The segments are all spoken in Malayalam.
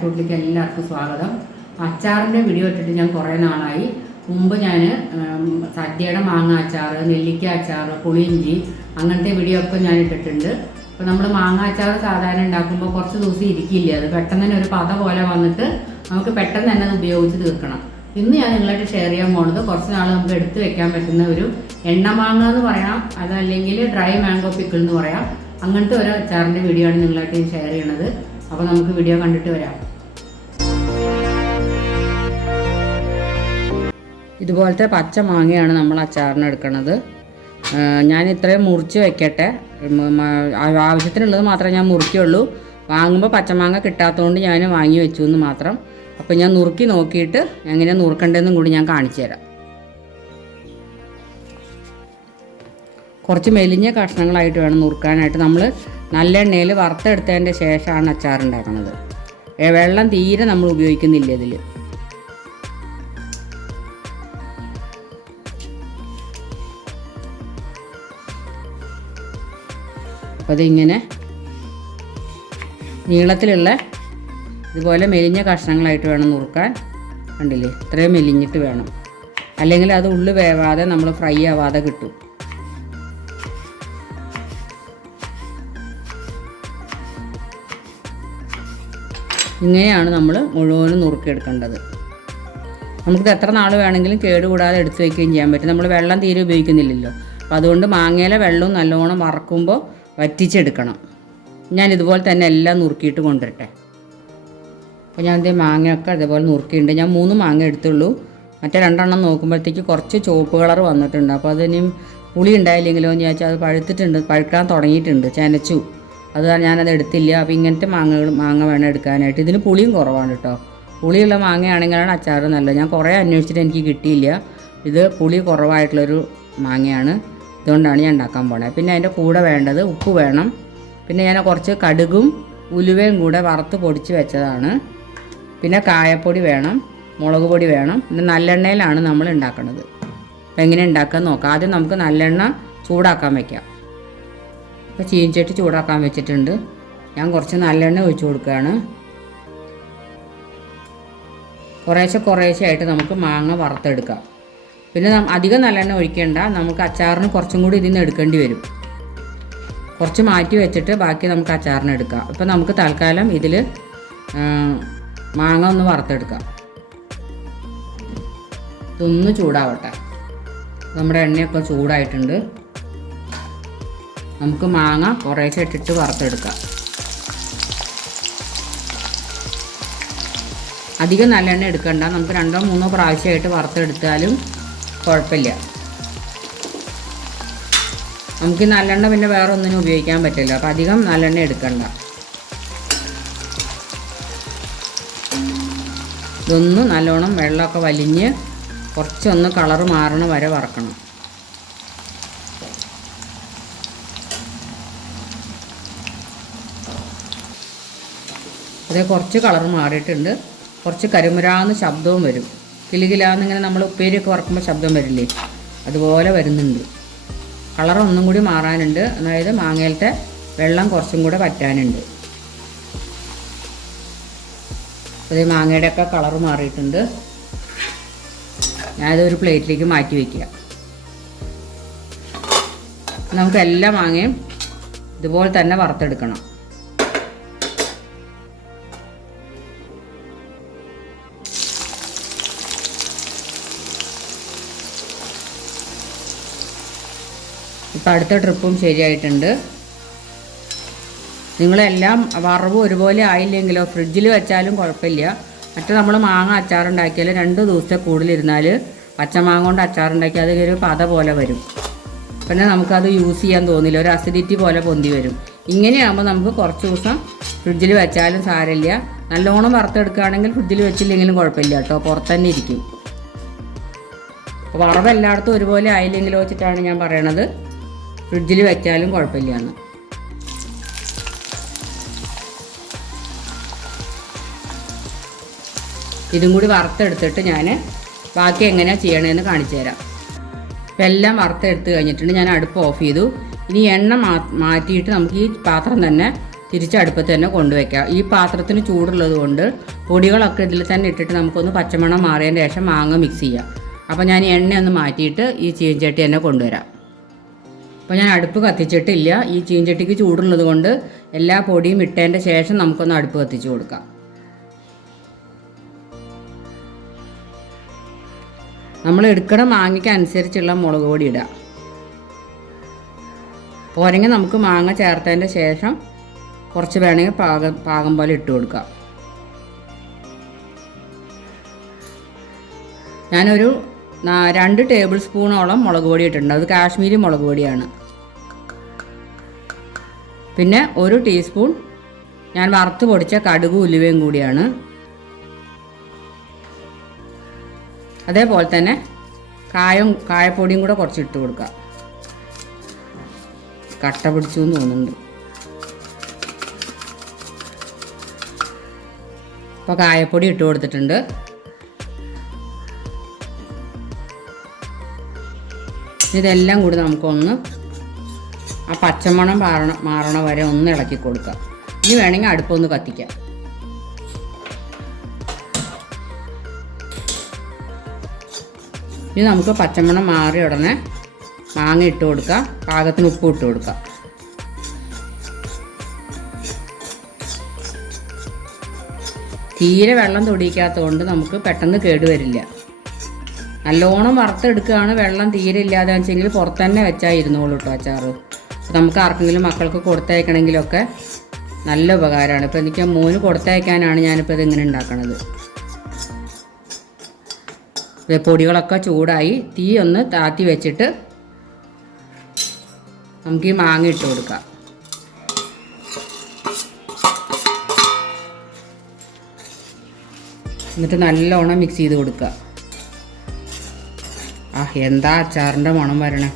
ചായക്കൂട്ടിലേക്ക് എല്ലാവർക്കും സ്വാഗതം. അച്ചാറിന്റെ വീഡിയോ ഇട്ടിട്ട് ഞാൻ കുറേ നാളായി. മുമ്പ് ഞാൻ സദ്യയുടെ മാങ്ങ അച്ചാർ നെല്ലിക്ക അച്ചാർ പുളിയിഞ്ചി അങ്ങനത്തെ വീഡിയോ ഒക്കെ ഞാൻ ഇട്ടിട്ടുണ്ട്. അപ്പോൾ നമ്മൾ മാങ്ങ അച്ചാർ സാധാരണ ഉണ്ടാക്കുമ്പോൾ കുറച്ച് ദിവസം ഇരിക്കില്ല? അത് പെട്ടെന്ന് തന്നെ ഒരു പത പോലെ വന്നിട്ട് നമുക്ക് പെട്ടെന്ന് തന്നെ അത് ഉപയോഗിച്ച് തീർക്കണം. ഇന്ന് ഞാൻ നിങ്ങളായിട്ട് ഷെയർ ചെയ്യാൻ പോകുന്നത് കുറച്ച് നാൾ നമുക്ക് എടുത്ത് വെക്കാൻ പറ്റുന്ന ഒരു എണ്ണ മാങ്ങ എന്ന് പറയാം. അതല്ലെങ്കിൽ ഡ്രൈ മാംഗോ പിക്കിൾ എന്ന് പറയാം. അങ്ങനത്തെ ഒരു അച്ചാറിന്റെ വീഡിയോ ആണ് നിങ്ങളായിട്ട് ഷെയർ ചെയ്യണത്. അപ്പോൾ നമുക്ക് വീഡിയോ കണ്ടിട്ട് വരാം. ഇതുപോലത്തെ പച്ച മാങ്ങയാണ് നമ്മൾ അച്ചാറിന് എടുക്കുന്നത് ഞാൻ ഇത്രയും മുറിച്ച് വെക്കട്ടെ. ആവശ്യത്തിനുള്ളത് മാത്രമേ ഞാൻ മുറിക്കുള്ളൂ. വാങ്ങുമ്പോൾ പച്ചമാങ്ങ കിട്ടാത്തതുകൊണ്ട് ഞാൻ വാങ്ങി വെച്ചു എന്ന് മാത്രം. അപ്പോൾ ഞാൻ നുറുക്കി നോക്കിയിട്ട് എങ്ങനെ നുറുക്കേണ്ടതെന്നും കൂടി ഞാൻ കാണിച്ചു തരാം. കുറച്ച് മെലിഞ്ഞ കഷ്ണങ്ങളായിട്ട് വേണം നുറുക്കാനായിട്ട്. നമ്മൾ നല്ല എണ്ണയിൽ വറുത്തെടുത്തതിന്റെ ശേഷമാണ് അച്ചാർ ഉണ്ടാക്കുന്നത് വെള്ളം തീരെ നമ്മൾ ഉപയോഗിക്കുന്നില്ല ഇതിൽ അപ്പോൾ അതിങ്ങനെ നീളത്തിലുള്ള ഇതുപോലെ മെലിഞ്ഞ കഷ്ണങ്ങളായിട്ട് വേണം നുറുക്കാൻ. കണ്ടില്ലേ? ഇത്രയും മെലിഞ്ഞിട്ട് വേണം. അല്ലെങ്കിൽ അത് ഉള്ളു വേവാതെ നമ്മൾ ഫ്രൈ ആവാതെ കിട്ടും. ഇങ്ങനെയാണ് നമ്മൾ മുഴുവനും നുറുക്കിയെടുക്കേണ്ടത്. നമുക്കിത് എത്ര നാൾ വേണമെങ്കിലും കേടുകൂടാതെ എടുത്തു വയ്ക്കുകയും ചെയ്യാൻ പറ്റും. നമ്മൾ വെള്ളം തീരെ ഉപയോഗിക്കുന്നില്ലല്ലോ. അപ്പോൾ അതുകൊണ്ട് മാങ്ങയിലെ വെള്ളവും നല്ലോണം വറക്കുമ്പോൾ വറ്റിച്ചെടുക്കണം. ഞാൻ ഇതുപോലെ തന്നെ എല്ലാം നുറുക്കിയിട്ട് കൊണ്ടുവരട്ടെ. അപ്പോൾ ഞാൻ ഇതേ മാങ്ങയൊക്കെ അതേപോലെ നുറുക്കിയിട്ടുണ്ട്. ഞാൻ മൂന്ന് മാങ്ങ എടുത്തുള്ളൂ. മറ്റേ രണ്ടെണ്ണം നോക്കുമ്പോഴത്തേക്ക് കുറച്ച് ചുവപ്പ് കളർ വന്നിട്ടുണ്ട്. അപ്പോൾ അതിനും പുളി ഉണ്ടായില്ലെങ്കിലോ എന്ന് ചോദിച്ചാൽ അത് പഴുത്തിട്ടുണ്ട് പഴുക്കാൻ തുടങ്ങിയിട്ടുണ്ട് ചെനച്ചു. അത് ഞാനത് എടുത്തില്ല. അപ്പോൾ ഇങ്ങനത്തെ മാങ്ങകൾ മാങ്ങ വേണം എടുക്കാനായിട്ട്. ഇതിന് പുളിയും കുറവാണ് കേട്ടോ. പുളിയുള്ള മാങ്ങയാണെങ്കിലാണ് അച്ചാർ നല്ലത്. ഞാൻ കുറേ അന്വേഷിച്ചിട്ട് എനിക്ക് കിട്ടിയില്ല. ഇത് പുളി കുറവായിട്ടുള്ളൊരു മാങ്ങയാണ്. ഇതുകൊണ്ടാണ് ഞാൻ ഉണ്ടാക്കാൻ പോണത് പിന്നെ അതിന്റെ കൂടെ വേണ്ടത് ഉപ്പ് വേണം. പിന്നെ ഞാൻ കുറച്ച് കടുകും ഉലുവയും കൂടെ വറുത്ത് പൊടിച്ച് വെച്ചതാണ്. പിന്നെ കായപ്പൊടി വേണം മുളക് പൊടി വേണം. പിന്നെ നല്ലെണ്ണയിലാണ് നമ്മൾ ഉണ്ടാക്കുന്നത് അപ്പോൾ എങ്ങനെ ഉണ്ടാക്കാൻ നോക്കാം. ആദ്യം നമുക്ക് നല്ലെണ്ണ ചൂടാക്കാൻ വെക്കാം. അപ്പോൾ ചീനിച്ചട്ടി ചൂടാക്കാൻ വെച്ചിട്ടുണ്ട്. ഞാൻ കുറച്ച് നല്ലെണ്ണ ഒഴിച്ചു കൊടുക്കുകയാണ്. കുറേശ്ശെ കുറേശ്ശെ ആയിട്ട് നമുക്ക് മാങ്ങ വറുത്തെടുക്കാം. പിന്നെ അധികം നല്ലെണ്ണ ഒഴിക്കേണ്ട. നമുക്ക് അച്ചാറിന് കുറച്ചും കൂടി ഇതിൽ നിന്ന് എടുക്കേണ്ടി വരും. കുറച്ച് മാറ്റി വെച്ചിട്ട് ബാക്കി നമുക്ക് അച്ചാറിന് എടുക്കാം. ഇപ്പം നമുക്ക് തൽക്കാലം ഇതിൽ മാങ്ങ ഒന്ന് വറുത്തെടുക്കാം. ഇതൊന്ന് ചൂടാവട്ടെ. നമ്മുടെ എണ്ണയൊക്കെ ചൂടായിട്ടുണ്ട്. നമുക്ക് മാങ്ങ കുറേശ്ശെ ഇട്ടിട്ട് വറുത്തെടുക്കാം. അധികം നല്ലെണ്ണ എടുക്കണ്ട. നമുക്ക് രണ്ടോ മൂന്നോ പ്രാവശ്യമായിട്ട് വറുത്തെടുത്താലും കുഴപ്പമില്ല. നമുക്ക് നല്ലെണ്ണ പിന്നെ വേറെ ഒന്നിനും ഉപയോഗിക്കാൻ പറ്റില്ല. അപ്പം അധികം നല്ലെണ്ണ എടുക്കണ്ട. ഇതൊന്ന് നല്ലോണം വെള്ളമൊക്കെ വലിഞ്ഞ് കുറച്ചൊന്ന് കളർ മാറണ വരെ വറക്കണം. അതേ കുറച്ച് കളർ മാറിയിട്ടുണ്ട്. കുറച്ച് കരിമുരാന്ന് ശബ്ദവും വരും. കിലുകിലാന്നിങ്ങനെ നമ്മൾ ഉപ്പേരിയൊക്കെ വറക്കുമ്പോൾ ശബ്ദം വരില്ലേ? അതുപോലെ വരുന്നുണ്ട്. കളർ ഒന്നും കൂടി മാറാനുണ്ട്. അതായത് മാങ്ങയിലത്തെ വെള്ളം കുറച്ചും കൂടെ പറ്റാനുണ്ട് അതേ മാങ്ങയുടെയൊക്കെ കളർ മാറിയിട്ടുണ്ട്. ഞാനത് ഒരു പ്ലേറ്റിലേക്ക് മാറ്റി വയ്ക്കുക നമുക്ക് എല്ലാ മാങ്ങയും ഇതുപോലെ തന്നെ വറുത്തെടുക്കണം. ഇപ്പം അടുത്ത ട്രിപ്പും ശരിയായിട്ടുണ്ട്. നിങ്ങളെല്ലാം വറവ് ഒരുപോലെ ആയില്ലെങ്കിലോ ഫ്രിഡ്ജിൽ വെച്ചാലും കുഴപ്പമില്ല. മറ്റേ നമ്മൾ മാങ്ങ അച്ചാറുണ്ടാക്കിയാൽ രണ്ട് ദിവസത്തെ കൂടുതലിരുന്നാൽ പച്ചമാങ്ങ കൊണ്ട് അച്ചാറുണ്ടാക്കിയാൽ അത് ഒരു പത പോലെ വരും. പിന്നെ നമുക്കത് യൂസ് ചെയ്യാൻ തോന്നില്ല. ഒരു അസിഡിറ്റി പോലെ പൊന്തി വരും. ഇങ്ങനെയാകുമ്പോൾ നമുക്ക് കുറച്ച് ദിവസം ഫ്രിഡ്ജിൽ വെച്ചാലും സാരമില്ല. നല്ലോണം വറുത്തെടുക്കുകയാണെങ്കിൽ ഫ്രിഡ്ജിൽ വെച്ചില്ലെങ്കിലും കുഴപ്പമില്ല കേട്ടോ. പുറത്തന്നെ ഇരിക്കും. അപ്പോൾ വറവ് എല്ലായിടത്തും ഒരുപോലെ ആയില്ലെങ്കിലോ വെച്ചിട്ടാണ് ഞാൻ പറയണത്. ഫ്രിഡ്ജിൽ വെച്ചാലും കുഴപ്പമില്ല എന്ന് ഇതും കൂടി വറുത്തെടുത്തിട്ട് ഞാൻ ബാക്കി എങ്ങനെയാണ് ചെയ്യണമെന്ന് കാണിച്ചു തരാം. ഇപ്പം എല്ലാം വറുത്തെടുത്ത് കഴിഞ്ഞിട്ടുണ്ട്. ഞാൻ അടുപ്പ് ഓഫ് ചെയ്തു. ഇനി എണ്ണ മാറ്റിയിട്ട് നമുക്ക് ഈ പാത്രം തന്നെ തിരിച്ചടുപ്പത്ത് തന്നെ കൊണ്ടുവയ്ക്കാം. ഈ പാത്രത്തിന് ചൂടുള്ളത് കൊണ്ട് പൊടികളൊക്കെ ഇതിൽ തന്നെ ഇട്ടിട്ട് നമുക്കൊന്ന് പച്ചമണം മാറിയതിന് ശേഷം മാങ്ങ മിക്സ് ചെയ്യാം. അപ്പോൾ ഞാൻ എണ്ണ ഒന്ന് മാറ്റിയിട്ട് ഈ ചീഞ്ചട്ടി തന്നെ കൊണ്ടുവരാം. അപ്പോൾ ഞാൻ അടുപ്പ് കത്തിച്ചിട്ടില്ല. ഈ ചീഞ്ചട്ടിക്ക് ചൂടുള്ളത് കൊണ്ട് എല്ലാ പൊടിയും ഇട്ടതിന്റെ ശേഷം നമുക്കൊന്ന് അടുപ്പ് കത്തിച്ച് കൊടുക്കാം. നമ്മൾ എടുക്കണ മാങ്ങയ്ക്ക് അനുസരിച്ചുള്ള മുളക് പൊടി ഇടുക പോരെങ്കിൽ നമുക്ക് മാങ്ങ ചേർത്തതിന്റെ ശേഷം കുറച്ച് വേണമെങ്കിൽ പാകം പാകം പോലെ ഇട്ട് കൊടുക്കാം. ഞാനൊരു രണ്ട് ടേബിൾ സ്പൂണോളം മുളക് പൊടി ഇട്ടിട്ടുണ്ട്. അത് കാശ്മീരി മുളക് പൊടിയാണ്. പിന്നെ ഒരു ടീസ്പൂൺ ഞാൻ വറുത്ത് പൊടിച്ച കടുക് ഉലുവയും കൂടിയാണ്. അതേപോലെ തന്നെ കായം കായപ്പൊടിയും കൂടെ കുറച്ച് ഇട്ട് കൊടുക്കാം കട്ട പിടിച്ചു എന്ന് തോന്നുന്നുണ്ട്. അപ്പോൾ കായപ്പൊടി ഇട്ട് കൊടുത്തിട്ടുണ്ട്. ഇതെല്ലാം കൂടി നമുക്കൊന്ന് ആ പച്ചമണം മാറണ മാറണ വരെ ഒന്ന് ഇളക്കി കൊടുക്കുക ഇനി വേണമെങ്കിൽ അടുപ്പൊന്ന് കത്തിക്കാം. ഇനി നമുക്ക് പച്ചമണം മാറി ഉടനെ മാങ്ങ ഇട്ട് കൊടുക്കാം. പാകത്തിന് ഉപ്പ് ഇട്ട് കൊടുക്കാം. തീരെ വെള്ളം തൊടിയിക്കാത്തതുകൊണ്ട് നമുക്ക് പെട്ടെന്ന് കേടുവരില്ല നല്ലോണം വറുത്തെടുക്കുകയാണ് വെള്ളം തീരെ ഇല്ലാതെ വെച്ചെങ്കിൽ പുറത്ത് തന്നെ വെച്ചാൽ ഇരുന്നോളൂ കേട്ടോ അച്ചാറ്. നമുക്ക് ആർക്കെങ്കിലും മക്കൾക്ക് കൊടുത്തയക്കണമെങ്കിലൊക്കെ നല്ല ഉപകാരമാണ്. ഇപ്പോൾ എനിക്ക് മോന് കൊടുത്തയക്കാനാണ് ഞാനിപ്പോൾ ഇത് ഇങ്ങനെ ഉണ്ടാക്കണത്. പൊടികളൊക്കെ ചൂടായി തീ ഒന്ന് താത്തി വെച്ചിട്ട് നമുക്ക് ഈ മാങ്ങ ഇട്ട് കൊടുക്കാം. എന്നിട്ട് നല്ലോണം മിക്സ് ചെയ്ത് കൊടുക്കുക. ആ എന്താ അച്ചാറിന്റെ മണം വരണേ?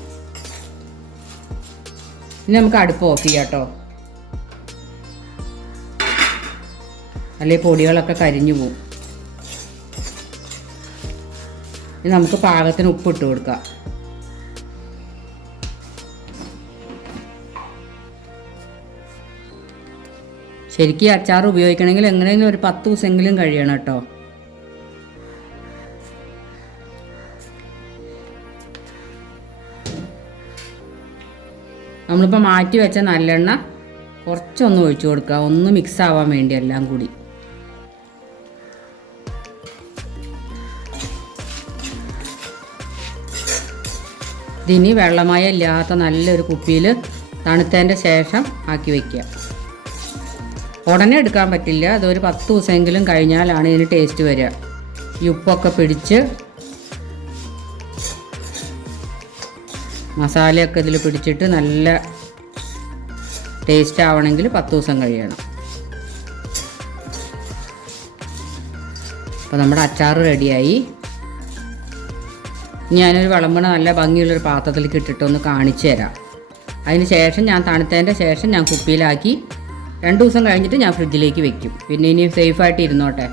ഇനി നമുക്ക് അടുപ്പ് ഓഫ് ചെയ്യാം കേട്ടോ അല്ലെങ്കിൽ പൊടികളൊക്കെ കരിഞ്ഞു പോവും. ഇനി നമുക്ക് പാകത്തിന് ഉപ്പ് ഇട്ട് കൊടുക്കാം. ശരിക്കും അച്ചാർ ഉപയോഗിക്കണമെങ്കിൽ എങ്ങനെയെങ്കിലും ഒരു പത്ത് ദിവസമെങ്കിലും കഴിയണം കേട്ടോ നമ്മളിപ്പോൾ മാറ്റി വെച്ച നല്ലെണ്ണ കുറച്ചൊന്ന് ഒഴിച്ചു കൊടുക്കുക. ഒന്ന് മിക്സ് ആവാൻ വേണ്ടി എല്ലാം കൂടി. ഇതിനി വെള്ളമായ ഇല്ലാത്ത നല്ലൊരു കുപ്പിയിൽ തണുത്തതിന്റെ ശേഷം ആക്കി വയ്ക്കുക ഉടനെ എടുക്കാൻ പറ്റില്ല. അതൊരു പത്ത് ദിവസമെങ്കിലും കഴിഞ്ഞാലാണ് ഇതിന് ടേസ്റ്റ് വരിക. ഈ ഉപ്പൊക്കെ പിടിച്ച് മസാലയൊക്കെ ഇതിൽ പിടിച്ചിട്ട് നല്ല ടേസ്റ്റ് ആവണമെങ്കിൽ പത്ത് ദിവസം കഴിയണം. അപ്പോൾ നമ്മുടെ അച്ചാർ റെഡിയായി ഞാനൊരു വിളമ്പണ നല്ല ഭംഗിയുള്ളൊരു പാത്രത്തിലേക്ക് ഇട്ടിട്ട് ഒന്ന് കാണിച്ചു തരാം. അതിന് ശേഷം ഞാൻ തണുത്തതിന്റെ ശേഷം ഞാൻ കുപ്പിയിലാക്കി രണ്ട് ദിവസം കഴിഞ്ഞിട്ട് ഞാൻ ഫ്രിഡ്ജിലേക്ക് വെക്കും. പിന്നെ ഇനി സേഫായിട്ട് ഇരുന്നോട്ടെ.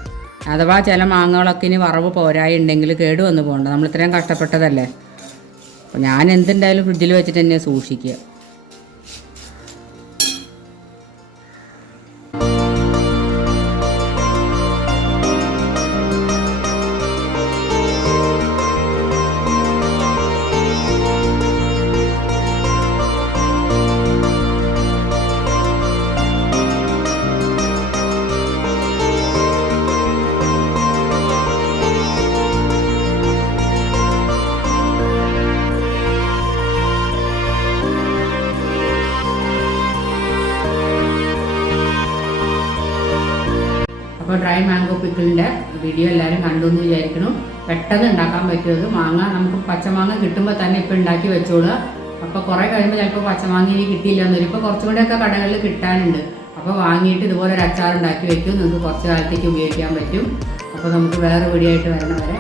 അഥവാ ചില മാങ്ങകളൊക്കെ ഇനി വറവ് പോരായി ഉണ്ടെങ്കിൽ കേടുവന്ന് പോകണ്ട. നമ്മൾ ഇത്രയും കഷ്ടപ്പെട്ടതല്ലേ? അപ്പോൾ ഞാൻ എന്തുണ്ടായാലും ഫ്രിഡ്ജിൽ വെച്ചിട്ട് തന്നെ സൂക്ഷിക്കുക. മാംഗോ വീഡിയോ എല്ലാവരും കണ്ടു എന്ന് വിചാരിക്കണം പെട്ടെന്ന് ഉണ്ടാക്കാൻ പറ്റുന്നത് മാങ്ങ നമുക്ക് പച്ചമാങ്ങ കിട്ടുമ്പോൾ തന്നെ ഇപ്പോൾ ഉണ്ടാക്കി വെച്ചോളുക. അപ്പോൾ കുറേ കഴിയുമ്പോൾ ചിലപ്പോൾ പച്ചമാങ്ങ ഇനി കിട്ടിയില്ല എന്നൊരു ഇപ്പോൾ കുറച്ചും കൂടെയൊക്കെ കടകളിൽ കിട്ടാനുണ്ട്. അപ്പോൾ വാങ്ങിയിട്ട് ഇതുപോലെ ഒരു അച്ചാർ ഉണ്ടാക്കി വെക്കും. നിങ്ങൾക്ക് കുറച്ച് കാലത്തേക്ക് ഉപയോഗിക്കാൻ പറ്റും. അപ്പോൾ നമുക്ക് വേറെ വീഡിയോ ആയിട്ട് വരണം വരെ